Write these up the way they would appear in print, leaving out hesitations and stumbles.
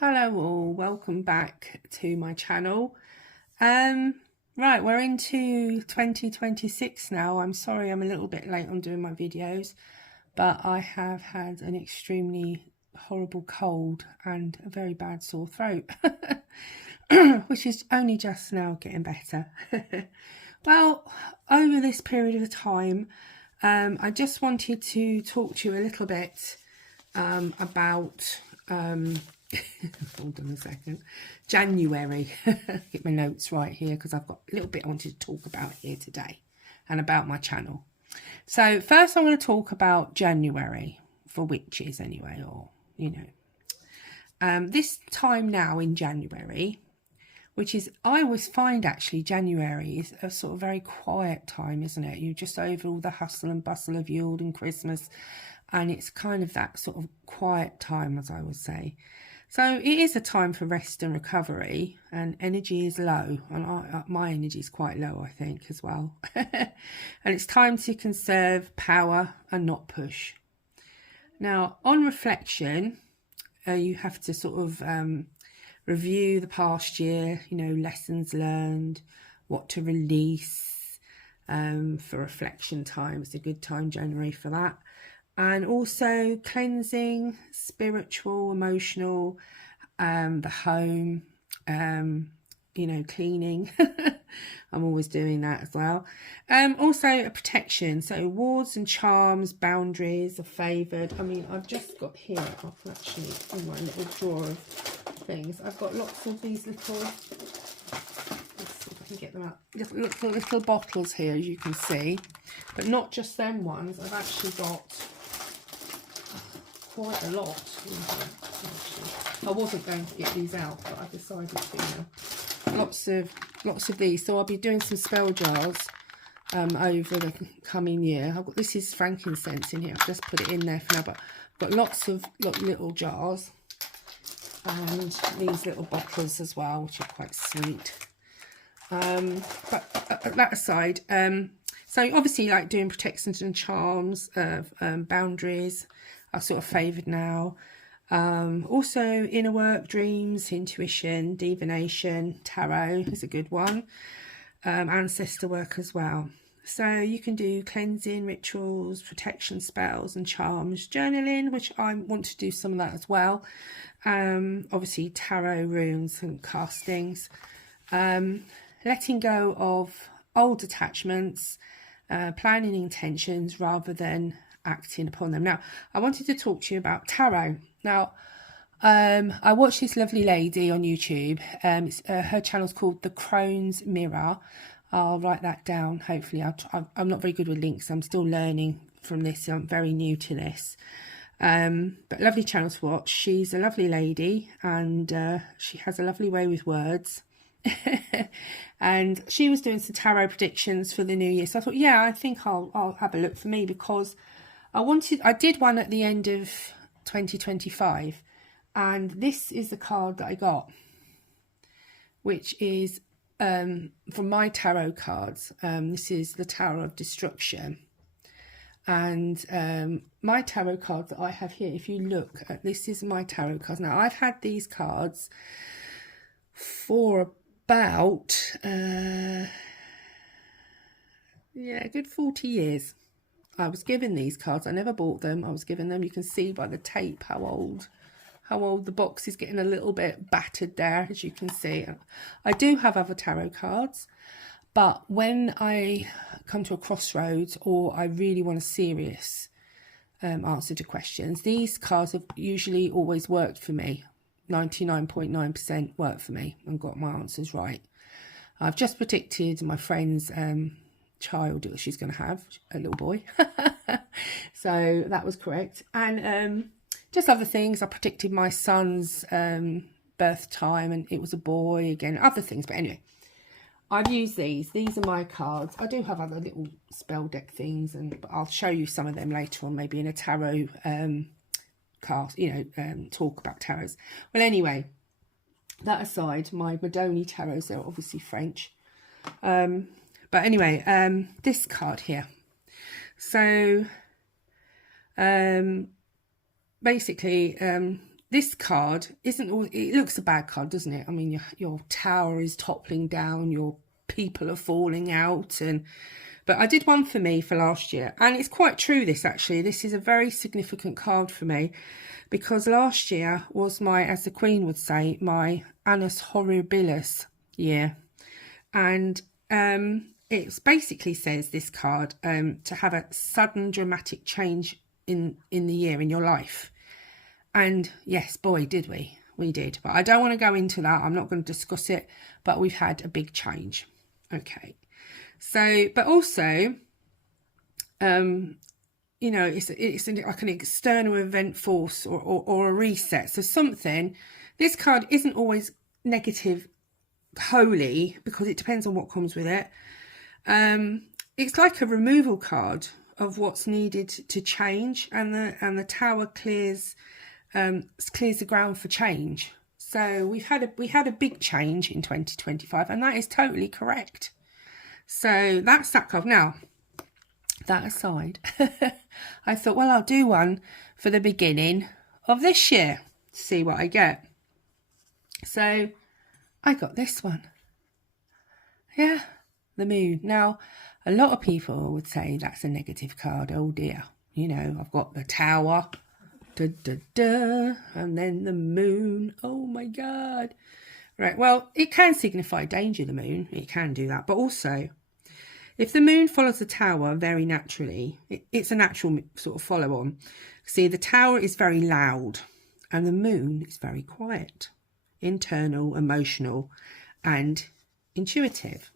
Hello all, welcome back to my channel. Right, we're into 2026 now. I'm sorry I'm a little bit late on doing my videos, but I have had an extremely horrible cold and a very bad sore throat, which is only just now getting better. Well, over this period of time, I just wanted to talk to you a little bit about hold on a second, January. Get my notes right here because I've got a little bit I wanted to talk about here today and about my channel. So first I'm going to talk about January for witches anyway, or this time now in January, which is, I always find actually January is a sort of very quiet time, isn't it? You're just over all the hustle and bustle of Yule and Christmas, and it's kind of that sort of quiet time, as I would say. So it is a time for rest and recovery, and energy is low, and my energy is quite low, I think, as well. And it's time to conserve power and not push. Now, on reflection, you have to sort of review the past year, lessons learned, what to release for reflection time. It's a good time, January, for that. And also cleansing, spiritual, emotional, the home, cleaning. I'm always doing that as well. Also a protection. So wards and charms, boundaries are favoured. I mean, I've just got here, I've actually, in my little drawer of things, I've got lots of these little, let's see if I can get them out, little bottles here, as you can see. But not just them ones, I've actually got quite a lot in here, actually. I wasn't going to get these out, but I decided to now. Lots of these. So I'll be doing some spell jars over the coming year. This is frankincense in here. I've just put it in there for now, but I've got lots of little jars and these little bottles as well, which are quite sweet. But that aside, so obviously, like doing protections and charms, boundaries are sort of favoured now. Also inner work, dreams, intuition, divination, tarot is a good one. Ancestor work as well. So you can do cleansing rituals, protection spells and charms, journaling, which I want to do some of that as well. Obviously tarot, runes and castings. Letting go of old attachments, planning intentions rather than acting upon them. Now, I wanted to talk to you about tarot. Now, I watched this lovely lady on YouTube. Her channel's called The Crone's Mirror. I'll write that down, hopefully. I'm not very good with links. I'm still learning from this. So I'm very new to this. But lovely channel to watch. She's a lovely lady, and she has a lovely way with words. And she was doing some tarot predictions for the new year. So I thought, yeah, I think I'll have a look for me, because I did one at the end of 2025, and this is the card that I got, which is from my tarot cards. This is the Tower of Destruction, and my tarot cards that I have here, if you look at this, is my tarot cards. Now, I've had these cards for about a good 40 years. I was given these cards. I never bought them. I was given them. You can see by the tape how old the box is, getting a little bit battered there, as you can see. I do have other tarot cards, but when I come to a crossroads or I really want a serious answer to questions, these cards have usually always worked for me. 99.9% worked for me and got my answers right. I've just predicted my friend's child that she's going to have, a little boy. So that was correct. And just other things. I predicted my son's birth time, and it was a boy again, other things. But anyway, I've used these. These are my cards. I do have other little spell deck things, but I'll show you some of them later on, maybe in a tarot cast, talk about tarots. Well, anyway, that aside, my Madoni tarots, they're obviously French. But anyway, this card here. So basically, this card isn't all, it looks a bad card, doesn't it? I mean, your tower is toppling down, your people are falling out, but I did one for me for last year, and it's quite true, this actually. This is a very significant card for me, because last year was my, as the Queen would say, my annus horribilis year. And it basically says, this card, to have a sudden dramatic change in the year, in your life. And yes, boy, did we. We did. But I don't want to go into that. I'm not going to discuss it. But we've had a big change. Okay. So, but also, you know, it's like an external event force or a reset. So something, this card isn't always negative wholly, because it depends on what comes with it. It's like a removal card of what's needed to change, and the tower clears the ground for change. So we had a big change in 2025, and that is totally correct. So that's that card. Now, that aside, I thought, well, I'll do one for the beginning of this year, see what I get. So I got this one. Yeah, the moon. Now, a lot of people would say that's a negative card. Oh dear. You know, I've got the tower, and then the moon. Oh my God. Right, well, it can signify danger, the moon. It can do that. But also, if the moon follows the tower very naturally, it's a natural sort of follow on. See, the tower is very loud and the moon is very quiet, internal, emotional and intuitive.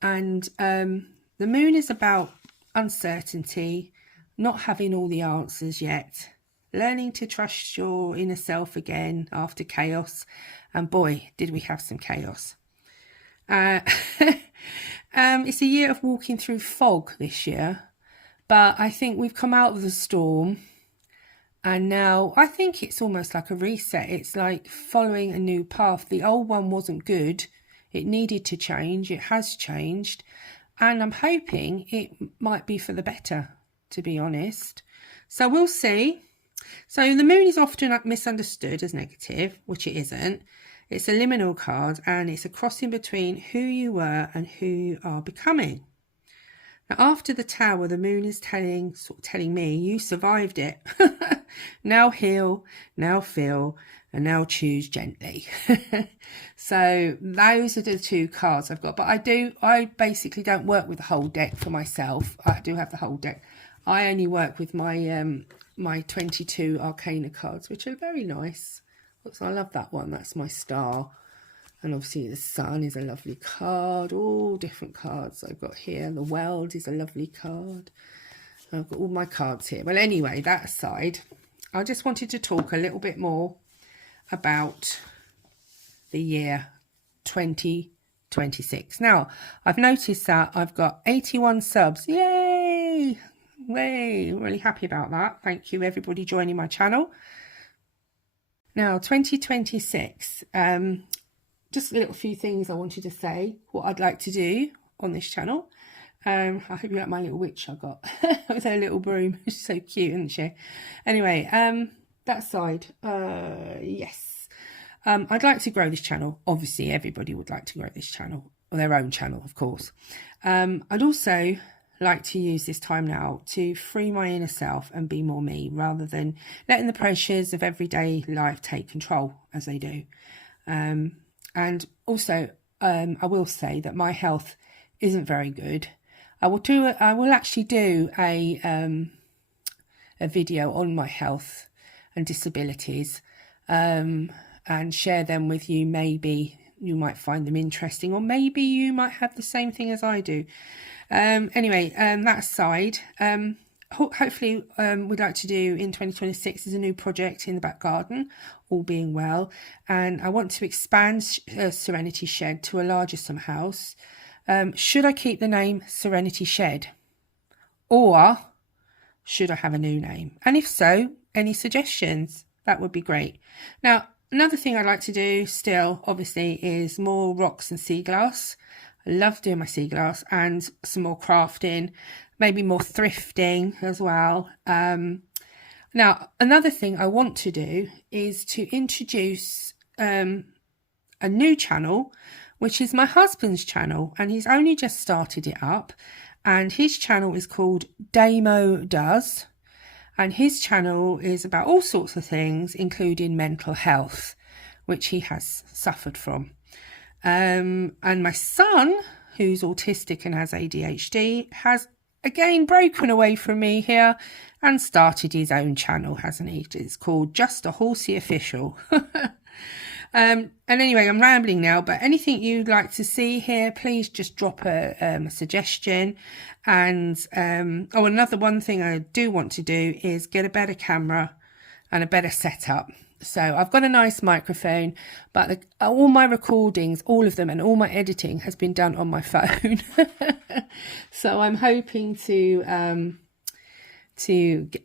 And the moon is about uncertainty, not having all the answers yet, learning to trust your inner self again after chaos. And boy, did we have some chaos. It's a year of walking through fog this year, but I think we've come out of the storm, and now I think it's almost like a reset. It's like following a new path. The old one wasn't good. It needed to change. It has changed, and I'm hoping it might be for the better, to be honest. So we'll see. So the moon is often misunderstood as negative, which it isn't. It's a liminal card, and it's a crossing between who you were and who you are becoming. Now, after the tower, the moon is telling me you survived it. Now heal, now feel, and now choose gently. So those are the two cards I've got. But I basically don't work with the whole deck for myself. I do have the whole deck. I only work with my my 22 Arcana cards, which are very nice. So I love that one. That's my star. And obviously the sun is a lovely card. All different cards I've got here. The world is a lovely card. I've got all my cards here. Well, anyway, that aside, I just wanted to talk a little bit more about the year 2026. Now, I've noticed that I've got 81 subs. Yay! Way, really happy about that. Thank you, everybody joining my channel. Now, 2026, just a little few things I wanted to say, what I'd like to do on this channel. I hope you like my little witch I got with her little broom. She's so cute, isn't she? Anyway, that aside, yes. I'd like to grow this channel. Obviously, everybody would like to grow this channel, or their own channel, of course. I'd also like to use this time now to free my inner self and be more me, rather than letting the pressures of everyday life take control as they do. And also, I will say that my health isn't very good. I will actually do a video on my health and disabilities, and share them with you. Maybe you might find them interesting, or maybe you might have the same thing as I do. Anyway, that aside, hopefully we'd like to do in 2026 is a new project in the back garden, all being well. And I want to expand Serenity Shed to a larger summer house. Should I keep the name Serenity Shed, or should I have a new name? And if so, any suggestions? That would be great. Now, another thing I'd like to do still, obviously, is more rocks and sea glass. I love doing my sea glass, and some more crafting, maybe more thrifting as well. Now, another thing I want to do is to introduce a new channel, which is my husband's channel, and he's only just started it up, and his channel is called Damo Does, and his channel is about all sorts of things, including mental health, which he has suffered from. And my son, who's autistic and has ADHD, has again broken away from me here and started his own channel, hasn't he? It's called Just a Horsey Official. And anyway, I'm rambling now, but anything you'd like to see here, please just drop a suggestion. And another one thing I do want to do is get a better camera and a better setup. So I've got a nice microphone, but all my recordings, all of them, and all my editing has been done on my phone. So I'm hoping to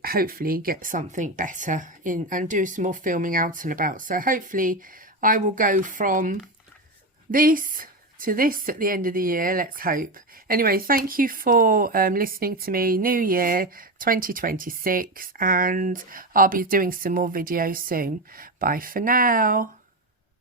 hopefully get something better in and do some more filming out and about. So hopefully I will go from this to this at the end of the year, let's hope. Anyway, thank you for listening to me. New year 2026, and I'll be doing some more videos soon. Bye for now.